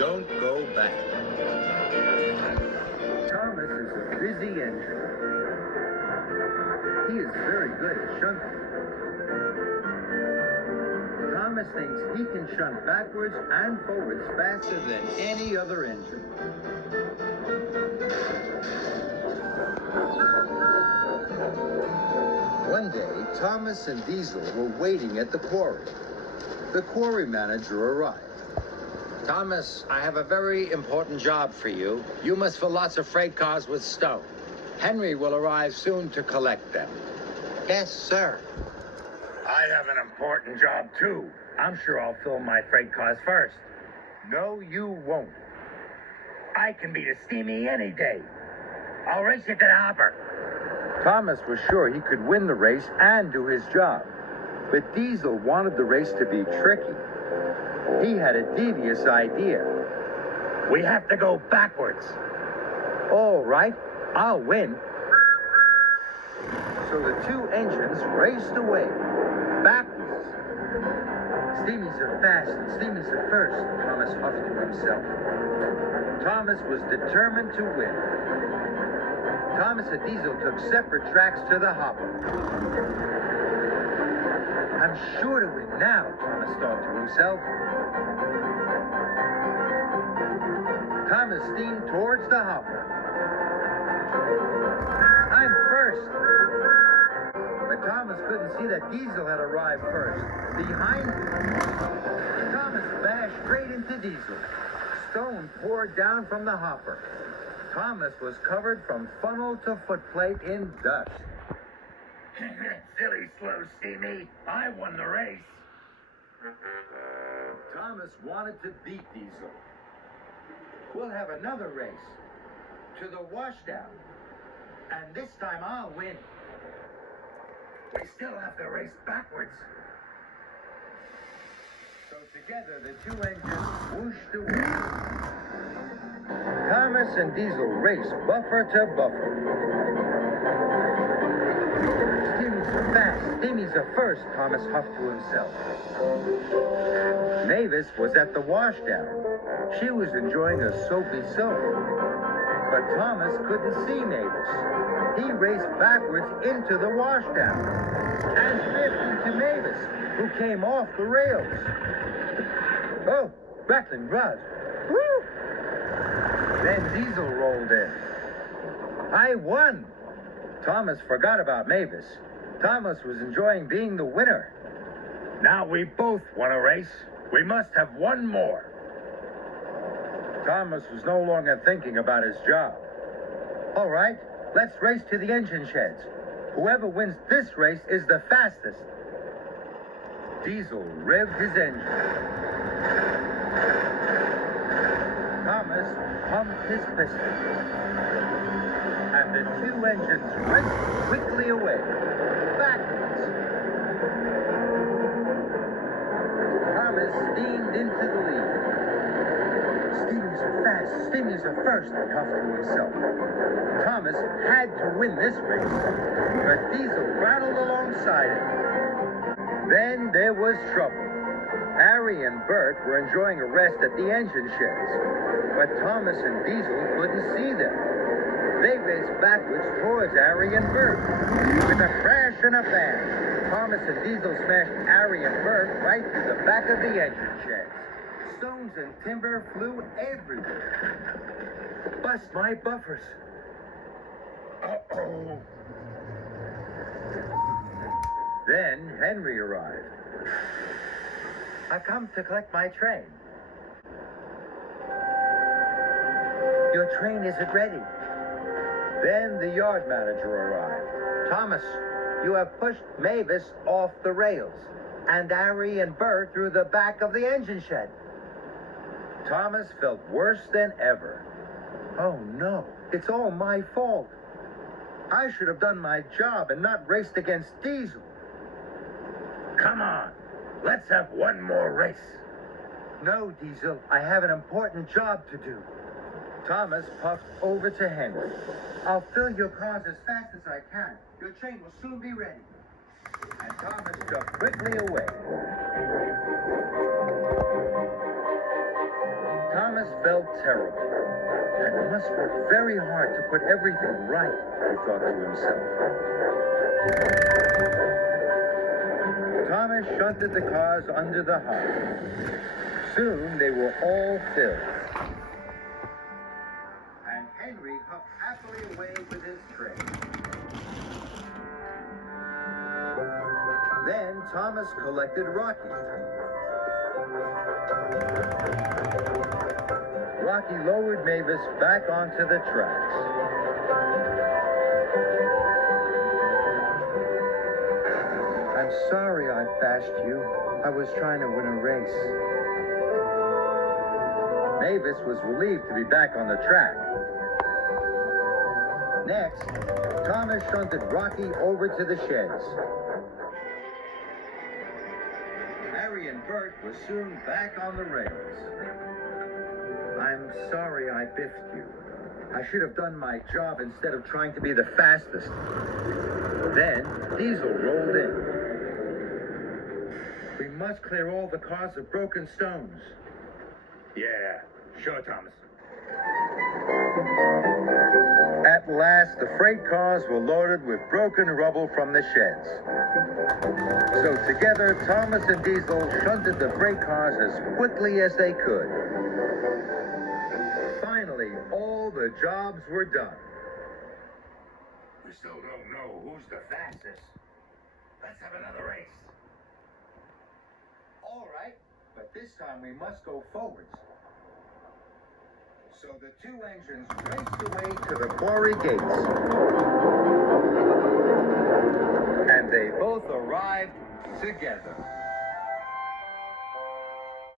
Don't go back. Thomas is a busy engine. He is very good at shunting. Thomas thinks he can shunt backwards and forwards faster than any other engine. One day, Thomas and Diesel were waiting at the quarry. The quarry manager arrived. Thomas, I have a very important job for you. You must fill lots of freight cars with stone. Henry will arrive soon to collect them. Yes, sir. I have an important job, too. I'm sure I'll fill my freight cars first. No, you won't. I can beat a Steamy any day. I'll race you to the hopper. Thomas was sure he could win the race and do his job. But Diesel wanted the race to be tricky. He had a devious idea. We have to go backwards. All right, I'll win. So the two engines raced away, backwards. Steamies are fast and steamies are first, Thomas huffed to himself. Thomas was determined to win. Thomas and Diesel took separate tracks to the hopper. I'm sure to win now, Thomas thought to himself. Thomas steamed towards the hopper. I'm first. But Thomas couldn't see that Diesel had arrived first. Behind him, Thomas bashed straight into Diesel. Stone poured down from the hopper. Thomas was covered from funnel to footplate in dust. Silly slow Steamy. I won the race. Thomas wanted to beat Diesel. We'll have another race to the washdown. And this time I'll win. We still have to race backwards. So together the two engines whooshed away. Thomas and Diesel raced buffer to buffer. Steamies are fast, steamies are first, Thomas huffed to himself. Mavis was at the washdown. She was enjoying a soapy soap. But Thomas couldn't see Mavis. He raced backwards into the washdown and biffed into Mavis, who came off the rails. Oh, rattling rod. Woo! Then Diesel rolled in. I won! Thomas forgot about Mavis. Thomas was enjoying being the winner. Now we both won a race. We must have one more. Thomas was no longer thinking about his job. All right, let's race to the engine sheds. Whoever wins this race is the fastest. Diesel revved his engine. Thomas pumped his piston. And the two engines raced quickly away, backwards. Thomas steamed into the lead. Steamies are fast, steamies are first, he huffed to himself. Thomas had to win this race, but Diesel rattled alongside him. Then there was trouble. Harry and Bert were enjoying a rest at the engine sheds, but Thomas and Diesel couldn't see them. They raced backwards towards Harry and Bert. With a crash and a bang, Thomas and Diesel smashed Harry and Bert right through the back of the engine sheds. Stones and timber flew everywhere. Bust my buffers. Uh-oh. Then Henry arrived. I've come to collect my train. Your train isn't ready. Then the yard manager arrived. Thomas, you have pushed Mavis off the rails, and Harry and Bert through the back of the engine shed. Thomas felt worse than ever. Oh no, it's all my fault. I should have done my job and not raced against Diesel. Come on. Let's have one more race. No, Diesel, I have an important job to do. Thomas puffed over to Henry. I'll fill your cars as fast as I can. Your train will soon be ready. And Thomas jumped quickly away. Thomas Thomas felt terrible. I must work very hard to put everything right, he thought to himself. Thomas shunted the cars under the house. Soon they were all filled. And Henry huffed happily away with his tray. Then Thomas collected Rocky. Rocky lowered Mavis back onto the tracks. I'm sorry I bashed you. I was trying to win a race. Mavis was relieved to be back on the track. Next, Thomas shunted Rocky over to the sheds. Harry and Bert were soon back on the rails. I'm sorry I biffed you. I should have done my job instead of trying to be the fastest. Then Diesel rolled in. We must clear all the cars of broken stones. Yeah, sure, Thomas. At last, the freight cars were loaded with broken rubble from the sheds. So together, Thomas and Diesel shunted the freight cars as quickly as they could. Finally, all the jobs were done. We still don't know who's the fastest. Let's have another race. All right, but this time we must go forwards. So the two engines raced away to the quarry gates. And they both arrived together.